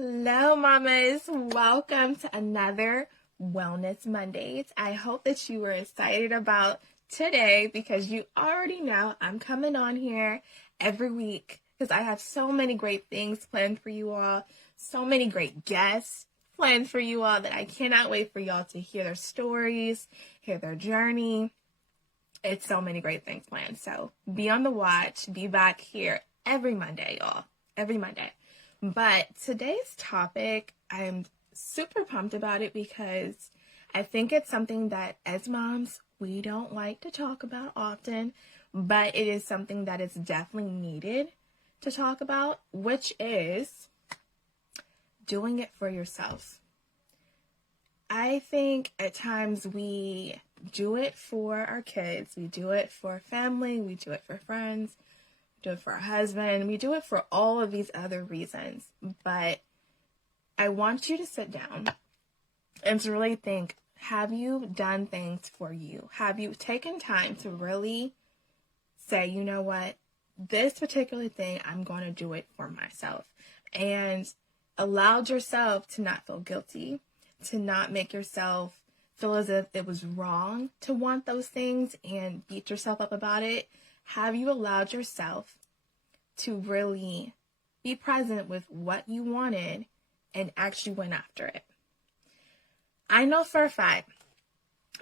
Hello, mamas. Welcome to another Wellness Mondays. I hope that you were excited about today because you already know I'm coming on here every week because I have so many great things planned for you all, so many great guests planned for you all that I cannot wait for y'all to hear their stories, hear their journey. It's so many great things planned. So be on the watch. Be back here every Monday, y'all. Every Monday. But today's topic, I'm super pumped about it because I think it's something that as moms, we don't like to talk about often, but it is something that is definitely needed to talk about, which is doing it for yourself. I think at times we do it for our kids, we do it for family, we do it for friends, do it for our husband, we do it for all of these other reasons. But I want you to sit down and to really think, have you done things for you? Have you taken time to really say, you know what, this particular thing, I'm going to do it for myself, and allowed yourself to not feel guilty, to not make yourself feel as if it was wrong to want those things and beat yourself up about it? Have you allowed yourself to really be present with what you wanted and actually went after it? I know for a fact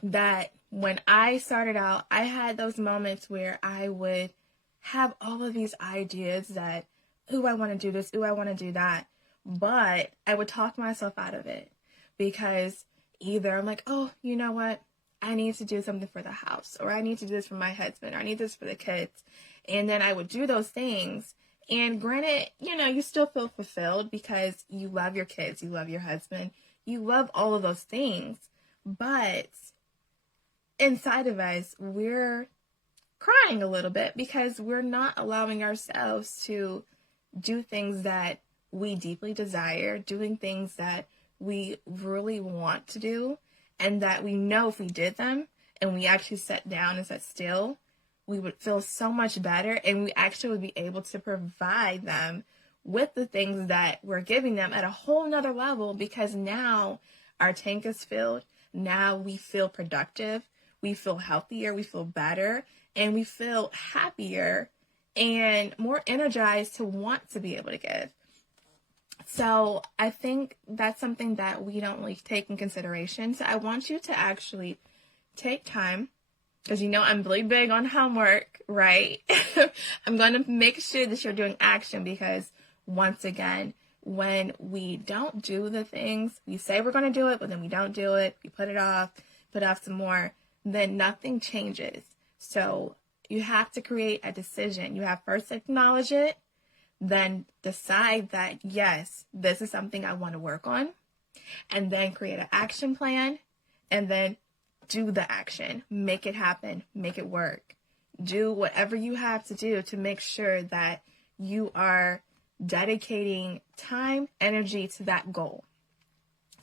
that when I started out, I had those moments where I would have all of these ideas that, ooh, I want to do this, ooh, I want to do that. But I would talk myself out of it because either I'm like, oh, you know what? I need to do something for the house, or I need to do this for my husband, or I need this for the kids. And then I would do those things. And granted, you still feel fulfilled because you love your kids, you love your husband, you love all of those things. But inside of us, we're crying a little bit because we're not allowing ourselves to do things that we deeply desire, doing things that we really want to do, and that we know if we did them and we actually sat down and sat still, we would feel so much better, and we actually would be able to provide them with the things that we're giving them at a whole nother level, because now our tank is filled. Now we feel productive, we feel healthier, we feel better, and we feel happier and more energized to want to be able to give. So I think that's something that we don't really take in consideration. So I want you to actually take time, because I'm really big on homework, right? I'm going to make sure that you're doing action, because once again, when we don't do the things, we say we're going to do it, but then we don't do it, we put off some more, then nothing changes. So you have to create a decision. You have first to acknowledge it, then decide that, yes, this is something I want to work on, and then create an action plan, and then do the action, make it happen, make it work. Do whatever you have to do to make sure that you are dedicating time, energy to that goal.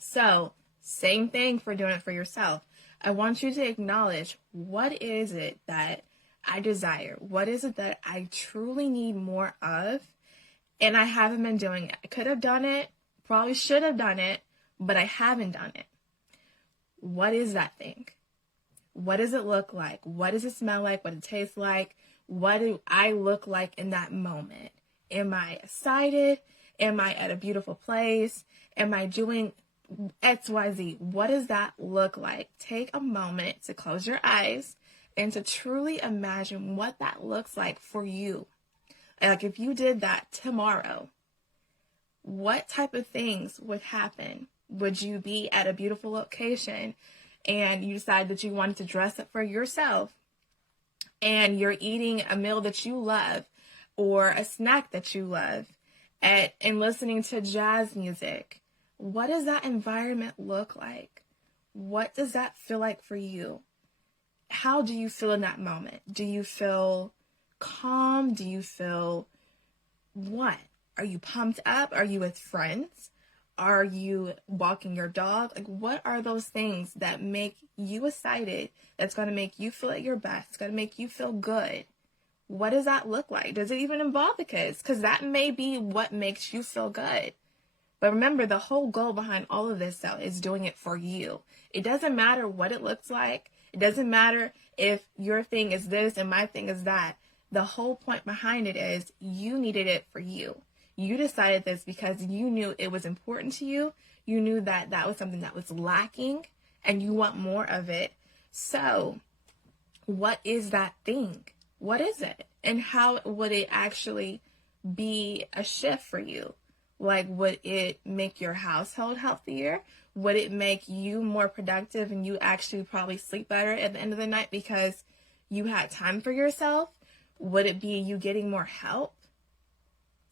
So, same thing for doing it for yourself. I want you to acknowledge, what is it that I desire? What is it that I truly need more of? And I haven't been doing it. I could have done it, probably should have done it, but I haven't done it. What is that thing? What does it look like? What does it smell like? What does it taste like? What do I look like in that moment? Am I excited? Am I at a beautiful place? Am I doing XYZ? What does that look like? Take a moment to close your eyes and to truly imagine what that looks like for you. Like, if you did that tomorrow, what type of things would happen? Would you be at a beautiful location and you decide that you wanted to dress up for yourself, and you're eating a meal that you love or a snack that you love and listening to jazz music? What does that environment look like? What does that feel like for you? How do you feel in that moment? Do you feel calm? Do you feel what? Are you pumped up? Are you with friends? Are you walking your dog? Like, what are those things that make you excited, that's going to make you feel at your best? It's going to make you feel good. What does that look like? Does it even involve the kids? Because that may be what makes you feel good. But remember, the whole goal behind all of this, though, is doing it for you. It doesn't matter what it looks like. It doesn't matter if your thing is this and my thing is that. The whole point behind it is you needed it for you. You decided this because you knew it was important to you. You knew that that was something that was lacking and you want more of it. So what is that thing? What is it? And how would it actually be a shift for you? Like, would it make your household healthier? Would it make you more productive and you actually probably sleep better at the end of the night because you had time for yourself? Would it be you getting more help?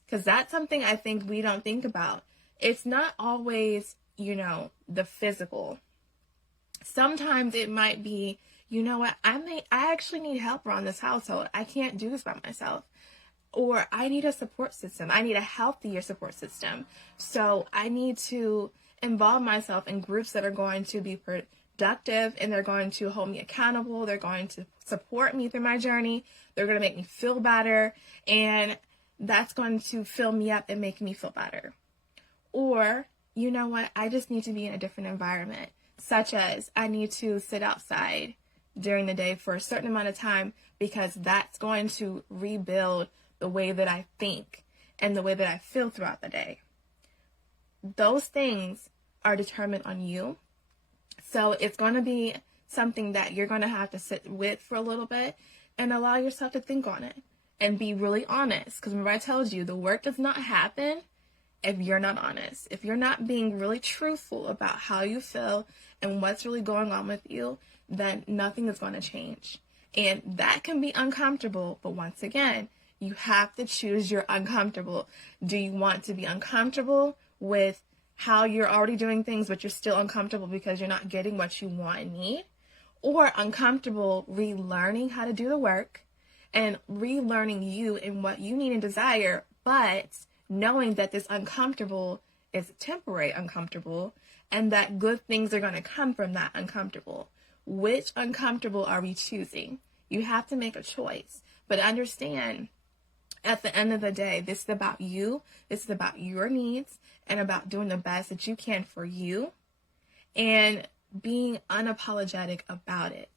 Because that's something I think we don't think about. It's not always, the physical. Sometimes it might be, you know what, I actually need help around this household. I can't do this by myself. Or I need a support system. I need a healthier support system. So I need to involve myself in groups that are going to be productive and they're going to hold me accountable. They're going to support me through my journey. They're going to make me feel better. And that's going to fill me up and make me feel better. Or, you know what, I just need to be in a different environment, such as I need to sit outside during the day for a certain amount of time because that's going to rebuild the way that I think and the way that I feel throughout the day. Those things are determined on you. So it's going to be something that you're going to have to sit with for a little bit and allow yourself to think on it and be really honest. Because remember I told you, the work does not happen if you're not honest. If you're not being really truthful about how you feel and what's really going on with you, then nothing is going to change. And that can be uncomfortable. But once again, you have to choose your uncomfortable. Do you want to be uncomfortable with how you're already doing things, but you're still uncomfortable because you're not getting what you want and need? Or uncomfortable relearning how to do the work and relearning you and what you need and desire, but knowing that this uncomfortable is temporary uncomfortable and that good things are going to come from that uncomfortable. Which uncomfortable are we choosing? You have to make a choice, but understand at the end of the day, this is about you. This is about your needs and about doing the best that you can for you and being unapologetic about it.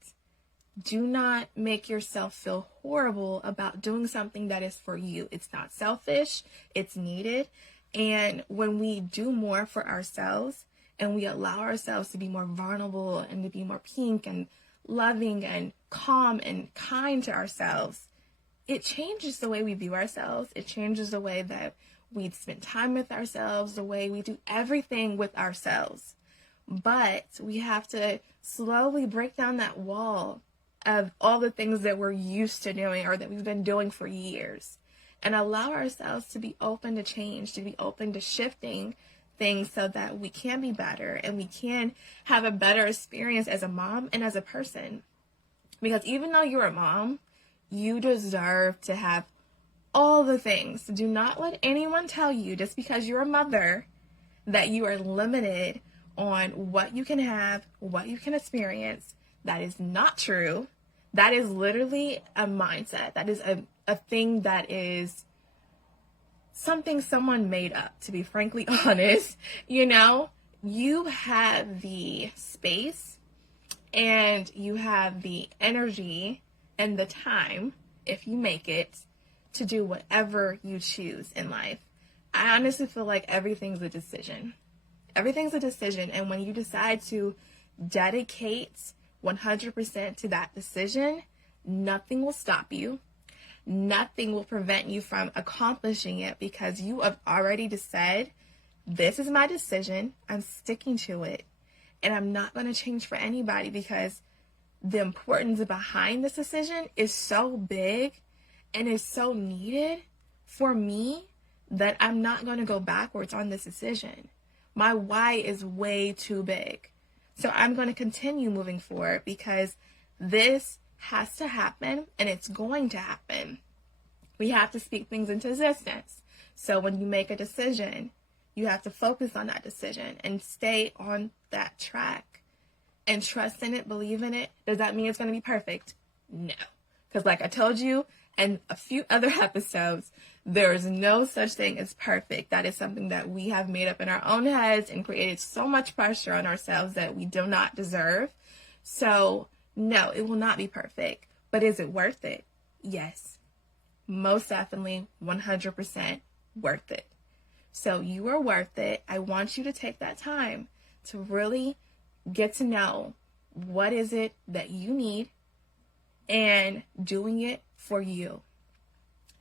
Do not make yourself feel horrible about doing something that is for you. It's not selfish. It's needed. And when we do more for ourselves and we allow ourselves to be more vulnerable and to be more pink and loving and calm and kind to ourselves, it changes the way we view ourselves. It changes the way that we spend time with ourselves, the way we do everything with ourselves. But we have to slowly break down that wall of all the things that we're used to doing or that we've been doing for years and allow ourselves to be open to change, to be open to shifting things so that we can be better and we can have a better experience as a mom and as a person. Because even though you're a mom, you deserve to have all the things. Do not let anyone tell you just because you're a mother that you are limited on what you can have, what you can experience. That is not true. That is literally a mindset. That is a thing that is something someone made up, to be frankly honest. You have the space and you have the energy and the time, if you make it, to do whatever you choose in life. I honestly feel like everything's a decision. Everything's a decision. And when you decide to dedicate 100% to that decision, nothing will stop you. Nothing will prevent you from accomplishing it because you have already said, this is my decision. I'm sticking to it. And I'm not going to change for anybody because the importance behind this decision is so big and is so needed for me that I'm not going to go backwards on this decision. My why is way too big. So I'm going to continue moving forward because this has to happen and it's going to happen. We have to speak things into existence. So when you make a decision, you have to focus on that decision and stay on that track and trust in it, believe in it. Does that mean it's going to be perfect? No. Because like I told you in a few other episodes, There is no such thing as perfect. That is something that we have made up in our own heads and created so much pressure on ourselves that we do not deserve. So, no, it will not be perfect. But is it worth it? Yes. Most definitely, 100% worth it. So you are worth it. I want you to take that time to really get to know what is it that you need and doing it for you.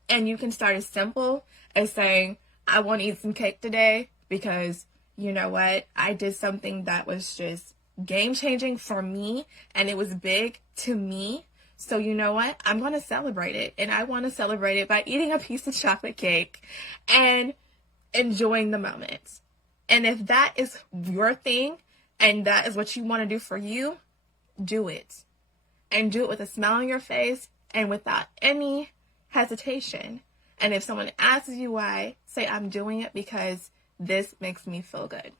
And you can start as simple as saying, I want to eat some cake today because you know what? I did something that was just game changing for me and it was big to me. So you know what? I'm going to celebrate it. And I want to celebrate it by eating a piece of chocolate cake and enjoying the moment. And if that is your thing and that is what you want to do for you, do it. And do it with a smile on your face and without any hesitation. And if someone asks you why, say, I'm doing it because this makes me feel good.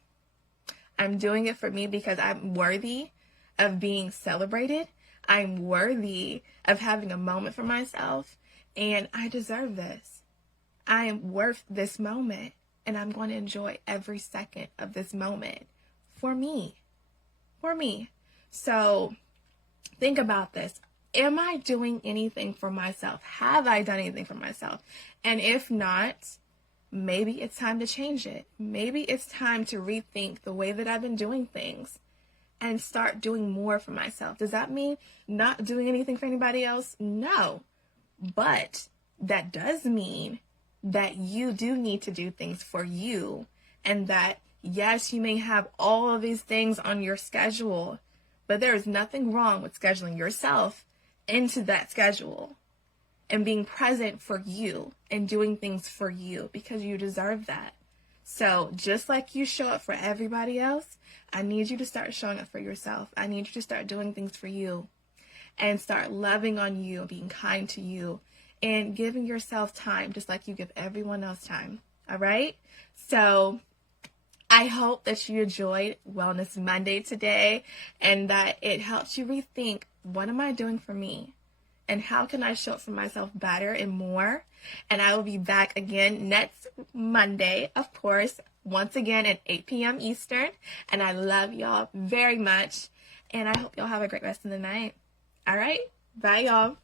I'm doing it for me because I'm worthy of being celebrated. I'm worthy of having a moment for myself. And I deserve this. I am worth this moment. And I'm going to enjoy every second of this moment for me. For me. So think about this. Am I doing anything for myself? Have I done anything for myself? And if not, maybe it's time to change it. Maybe it's time to rethink the way that I've been doing things and start doing more for myself. Does that mean not doing anything for anybody else? No. But that does mean that you do need to do things for you, and that, yes, you may have all of these things on your schedule, but there is nothing wrong with scheduling yourself into that schedule and being present for you and doing things for you because you deserve that. So just like you show up for everybody else, I need you to start showing up for yourself. I need you to start doing things for you and start loving on you, being kind to you, and giving yourself time just like you give everyone else time. All right? So I hope that you enjoyed Wellness Monday today and that it helps you rethink, what am I doing for me? And how can I show up for myself better and more? And I will be back again next Monday, of course, once again at 8 p.m. Eastern. And I love y'all very much. And I hope y'all have a great rest of the night. All right? Bye, y'all.